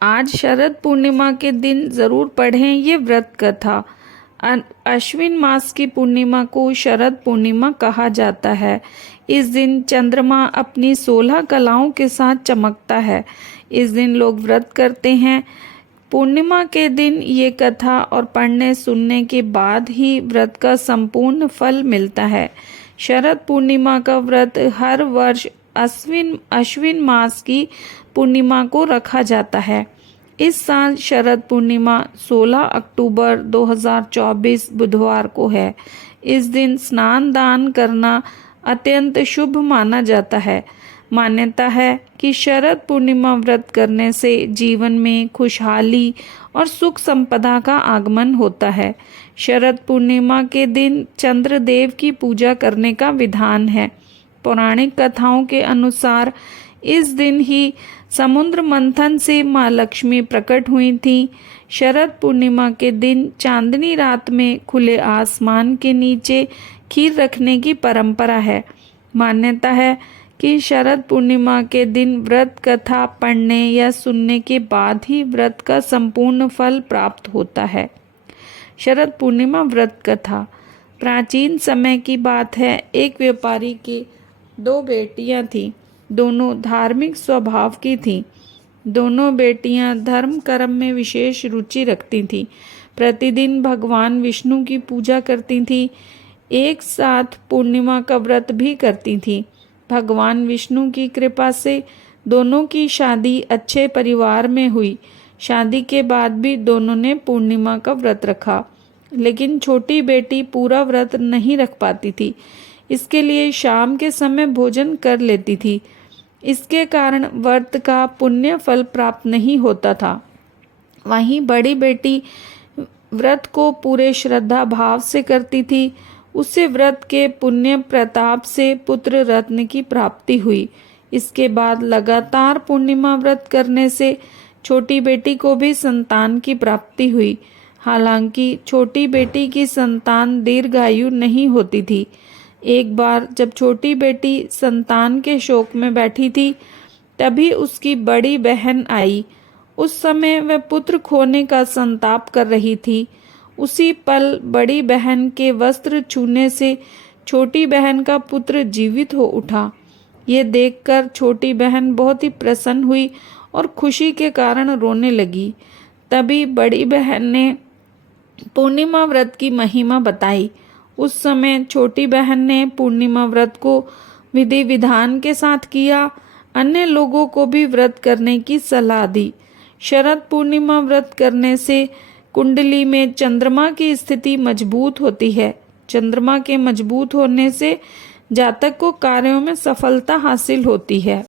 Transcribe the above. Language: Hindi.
आज शरद पूर्णिमा के दिन जरूर पढ़ें ये व्रत कथा। अश्विन मास की पूर्णिमा को शरद पूर्णिमा कहा जाता है। इस दिन चंद्रमा अपनी 16 कलाओं के साथ चमकता है। इस दिन लोग व्रत करते हैं। पूर्णिमा के दिन ये कथा और पढ़ने सुनने के बाद ही व्रत का संपूर्ण फल मिलता है। शरद पूर्णिमा का व्रत हर वर्ष अश्विन मास की पूर्णिमा को रखा जाता है। इस साल शरद पूर्णिमा 16 अक्टूबर 2024 बुधवार को है। इस दिन स्नान दान करना अत्यंत शुभ माना जाता है। मान्यता है कि शरद पूर्णिमा व्रत करने से जीवन में खुशहाली और सुख संपदा का आगमन होता है। शरद पूर्णिमा के दिन चंद्रदेव की पूजा करने का विधान है। पौराणिक कथाओं के अनुसार इस दिन ही समुद्र मंथन से माँ लक्ष्मी प्रकट हुई थीं। शरद पूर्णिमा के दिन चांदनी रात में खुले आसमान के नीचे खीर रखने की परंपरा है। मान्यता है कि शरद पूर्णिमा के दिन व्रत कथा पढ़ने या सुनने के बाद ही व्रत का संपूर्ण फल प्राप्त होता है। शरद पूर्णिमा व्रत कथा प्राचीन समय की बात है। एक व्यापारी की 2 बेटियां थीं। दोनों धार्मिक स्वभाव की थीं। दोनों बेटियां धर्म कर्म में विशेष रुचि रखती थीं। प्रतिदिन भगवान विष्णु की पूजा करती थीं। एक साथ पूर्णिमा का व्रत भी करती थीं। भगवान विष्णु की कृपा से दोनों की शादी अच्छे परिवार में हुई। शादी के बाद भी दोनों ने पूर्णिमा का व्रत रखा, लेकिन छोटी बेटी पूरा व्रत नहीं रख पाती थी। इसके लिए शाम के समय भोजन कर लेती थी। इसके कारण व्रत का पुण्य फल प्राप्त नहीं होता था। वहीं बड़ी बेटी व्रत को पूरे श्रद्धा भाव से करती थी। उसे व्रत के पुण्य प्रताप से पुत्र रत्न की प्राप्ति हुई। इसके बाद लगातार पूर्णिमा व्रत करने से छोटी बेटी को भी संतान की प्राप्ति हुई। हालांकि छोटी बेटी की संतान दीर्घायु नहीं होती थी। एक बार जब छोटी बेटी संतान के शोक में बैठी थी, तभी उसकी बड़ी बहन आई। उस समय वह पुत्र खोने का संताप कर रही थी। उसी पल बड़ी बहन के वस्त्र छूने से छोटी बहन का पुत्र जीवित हो उठा। ये देखकर छोटी बहन बहुत ही प्रसन्न हुई और खुशी के कारण रोने लगी। तभी बड़ी बहन ने पूर्णिमा व्रत की महिमा बताई। उस समय छोटी बहन ने पूर्णिमा व्रत को विधि विधान के साथ किया। अन्य लोगों को भी व्रत करने की सलाह दी। शरद पूर्णिमा व्रत करने से कुंडली में चंद्रमा की स्थिति मजबूत होती है। चंद्रमा के मजबूत होने से जातक को कार्यों में सफलता हासिल होती है।